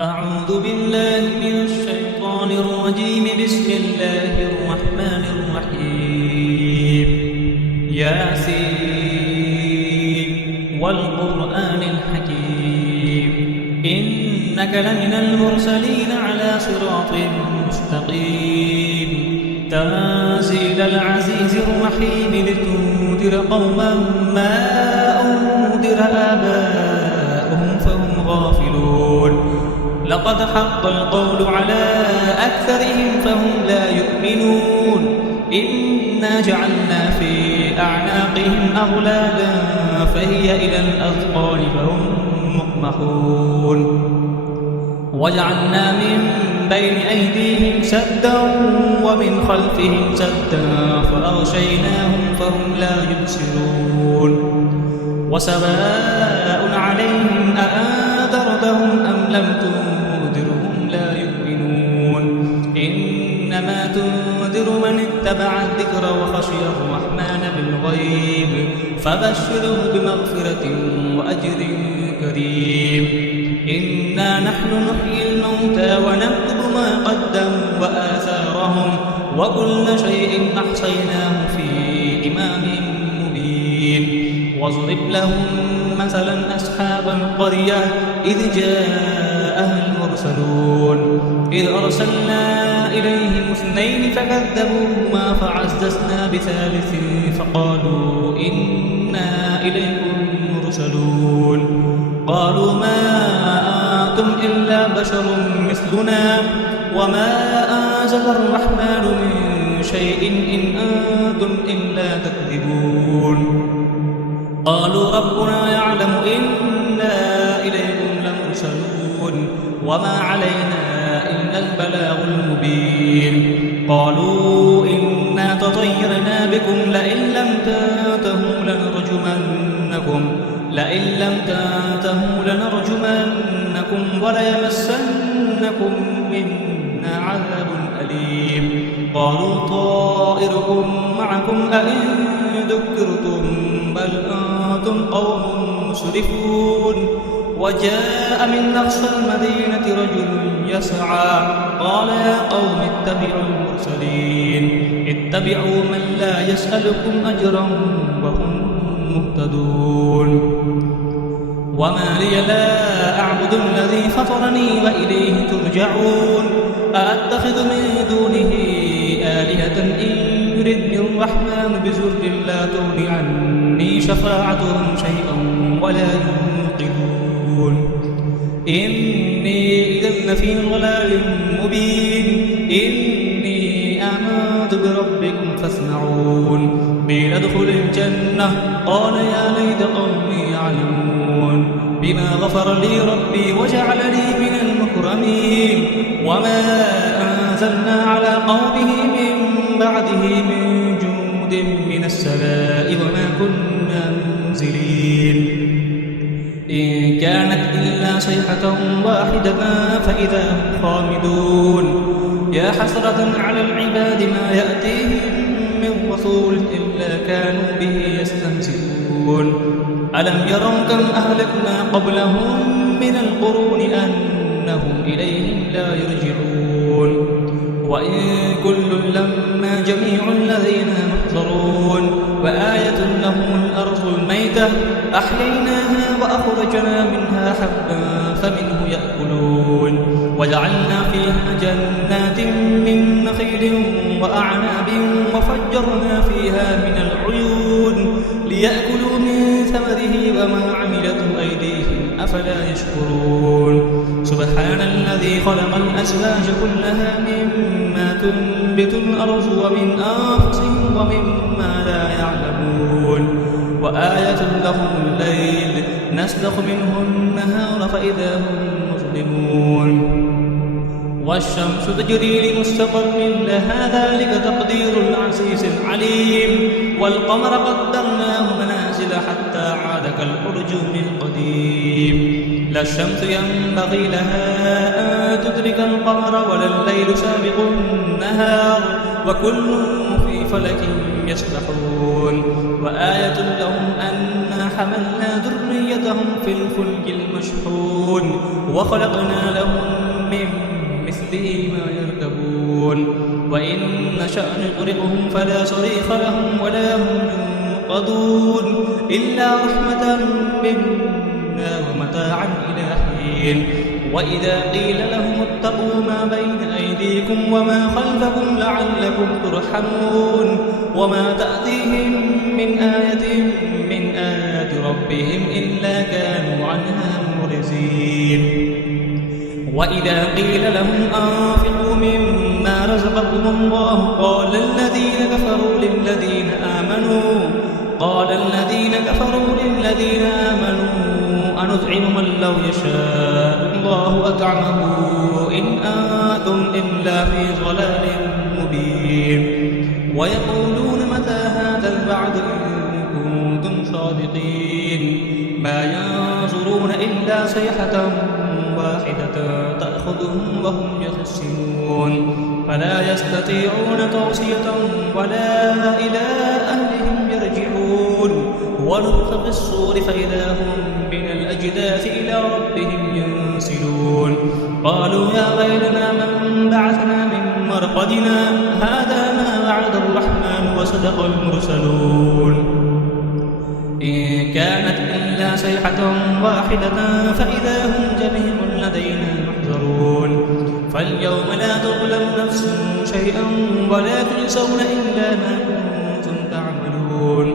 أعوذ بالله من الشيطان الرجيم. بسم الله الرحمن الرحيم. ياسين والقرآن الحكيم إنك لمن المرسلين على صراط مستقيم تنزيل العزيز الرحيم لتنذر قوما ما أنذر آباؤهم فهم غافلون. لقد حق القول على أكثرهم فهم لا يؤمنون. إنا جعلنا في أعناقهم أغلالا فهي إلى الأذقان فهم مقمحون. وجعلنا من بين أيديهم سدا ومن خلفهم سدا فأغشيناهم فهم لا يبصرون. وسواء عليهم أأنذرتهم أم لم تنذرهم لا يؤمنون. إنما تنذر من اتبع الذكر وخشي الرحمن بالغيب فبشره بمغفرة وأجر كريم. إنا نحن نحيي الموتى ونكتب ما قدموا وآثارهم وكل شيء أحصيناه في إمام مبين. واضرب لهم مثلا أصحاب القرية إذ جاءها المرسلون إذ أرسلنا إليهم اثنين فكذبوهما فعززنا بثالث فقالوا إنا إليكم مرسلون. قالوا ما أنتم إلا بشر مثلنا وما أنزل الرحمن من شيء إن أنتم إلا تكذبون. قالوا ربنا يعلم إنا إليكم لمرسلون وما علينا إلا البلاغ المبين. قالوا إنا تطيرنا بكم لئن لم تنتهوا لنرجمنكم وليمسنكم منا عذاب أليم. قالوا طائركم معكم أئن ذكرتم بل أنتم قوم مسرفون. وجاء من أقصى المدينة رجل يسعى قال يا قوم اتبعوا المرسلين اتبعوا من لا يسألكم أجرا وهم مهتدون. وما لي لا أعبد الذي فطرني وإليه ترجعون. أأتخذ من دونه آلهة إن يردني الرحمن بضر لا تغن عني شفاعتهم شيئا ولا ينقذون. إني إذا لفي ضلال مبين. إني آمنت بربكم فاسمعون. قيل ادخل الجنة قال يا ليت قومي يعلمون بما غفر لي ربي وجعلني من المكرمين. وما أنزلنا على قومه من بعده من جند من السماء وما كنا منزلين. إن كانت إلا صيحة واحدة فإذا هم خامدون. يا حسرة على العباد ما يأتيهم من رسول إلا كانوا به يستهزئون. ألم يروا كم أهلكنا قبلهم من القرون أنهم إليهم لا يرجعون. وإن كل لما جميع الذين محضرون. وآية لهم الأرض الميتة أحييناها وأخرجنا منها حبا فمنه يأكلون. وجعلنا فيها جنات من نخيل وأعناب وفجرنا فيها من العيون ليأكلوا من ثمره وما عملته أيديهم أفلا يشكرون. سبحان الذي خلق الأزواج كلها مما تنبت الأرض ومن أنفسهم ومما لا يعلمون. وآية لهم الليل نسلخ منه النهار فإذا هم مظلمون. والشمس تجري لمستقر لها ذلك تقدير العزيز العليم. والقمر قدرناه منازل حتى عاد كالأرجون القديم. لا الشمس ينبغي لها أن تدرك القمر ولا الليل سابق النهار وكل في فلك يسبحون. وآية لهم أنا حملنا ذريتهم في الفلك المشحون وخلقنا لهم تغرقهم فلا صريخ لهم ولا هم ينقذون إلا رحمة منا ومتاعا إلى حين. وإذا قيل لهم اتقوا ما بين أيديكم وما خلفكم لعلكم ترحمون وما تأتيهم من آية من آيات ربهم إلا كانوا عنها معرضين. وإذا قيل لهم أنفقوا مما رزقكم الله قال الذين كفروا للذين آمنوا أنطعم من لو يشاء الله أطعمه إن أنتم إلا في ضلال مبين. ويقولون متى هذا الوعد إن كنتم صادقين ما ينظرون إلا صيحة واحدة تأخذهم وهم يخسرون فلا يستطيعون توصية ولا إلى أهلهم يرجعون. ونفخ في الصور فإذا هم من الأجداث إلى ربهم ينسلون قالوا يا ويلنا من بعثنا من مرقدنا هذا ما وعد الرحمن وصدق المرسلون إن كانت إلا صيحة واحدة فإذا هم جميع لدينا محضرون. فاليوم لا تظلم نفس شيئا ولا تجزون إلا ما كنتم تعملون.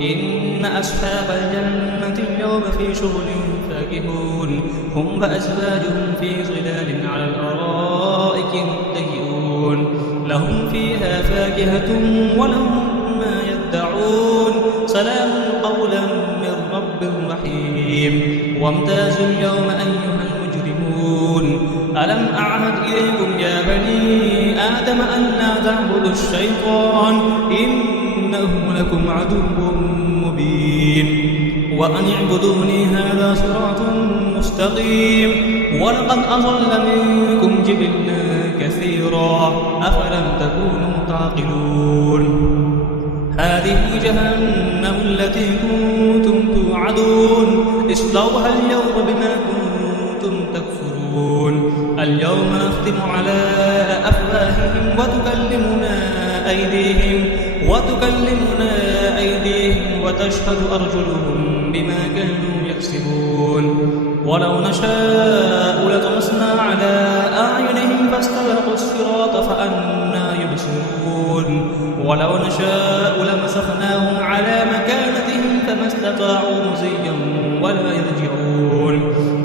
إن أصحاب الجنة اليوم في شغل فاكهون هم وأزواجهم في ظلال على الأرائك متكئون لهم فيها فاكهة ولهم ما يدعون سلام قولا من رب رحيم. وامتازوا اليوم أيها المجرمون ألم أعهد إليكم يا بني آدم أن لا تعبدوا الشيطان إنه لكم عدو مبين. وأن اعبدوني هذا صراط مستقيم. ولقد أضل منكم جبلا كثيرا أفلم تكونوا تعقلون. هذه جهنم التي كنتم توعدون اصلوها اليوم بما كنتم تكفرون. اليوم نختم على أفواههم وتكلمنا أيديهم وتشهد أرجلهم بما كانوا يكسبون. ولو نشاء لطمسنا على أعينهم فاستبقوا الصراط فأنى يبصرون. ولو نشاء لمسخناهم على مكانتهم فما استطاعوا مزيا ولا يرجعون.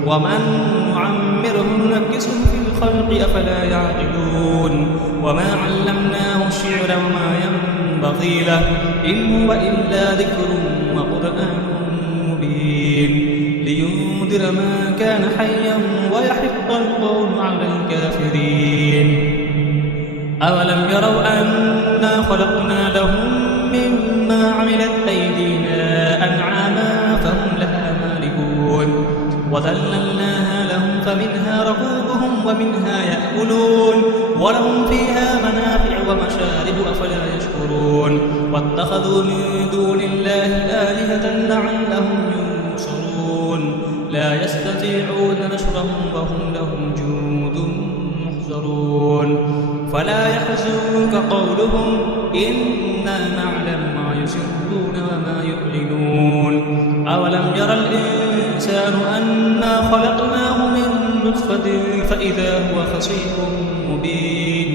ومن نعمره ننكسه في الخلق أفلا يعقلون. وما علمناه الشعر وما ينبغي له إن هو إلا ذكر وقرآن مبين لينذر ما كان حيا ويحق القول على الكافرين. أولم يروا أنا خلقنا لهم مما عملت أيدينا أنعاما فهم لها مالكون وذللناها لهم فمنها ركوبهم ومنها يأكلون ولهم فيها منافع ومشارب أفلا يشكرون. واتخذوا من دون الله آلهة لعلهم ينصرون لا يستطيعون نصرهم وهم لهم جند محضرون. فلا يحزنك قولهم إنا نعلم ما يسرون وما يعلنون. أولم يرى الإنسان أنا خلقناه من نطفة فإذا هو خصيم مبين.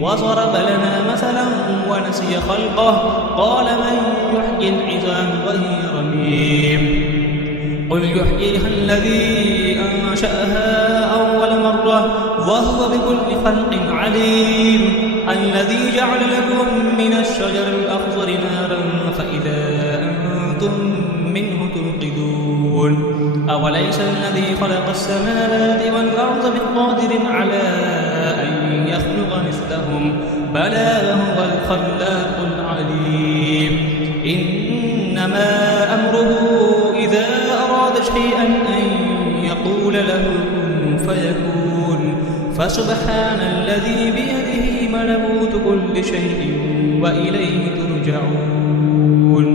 وضرب لنا مثلا ونسي خلقه قال من يحيي العظام وهي رميم. قل يحييها الذي أنشأها أول مرة وهو بكل خلق عليم. الذي جعل لكم من الشجر الأخضر نارا فإذا أنتم منه توقدون. أوليس الذي خلق السماوات والأرض بقادر على أن يخلق مثلهم بلى وهو الخلاق العليم. إنما أمره إذا أراد شيئا أن يقول له كن فيكون. فسبحان الذي بيده ملكوت كل شيء وإليه ترجعون.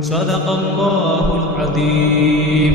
صدق الله العظيم.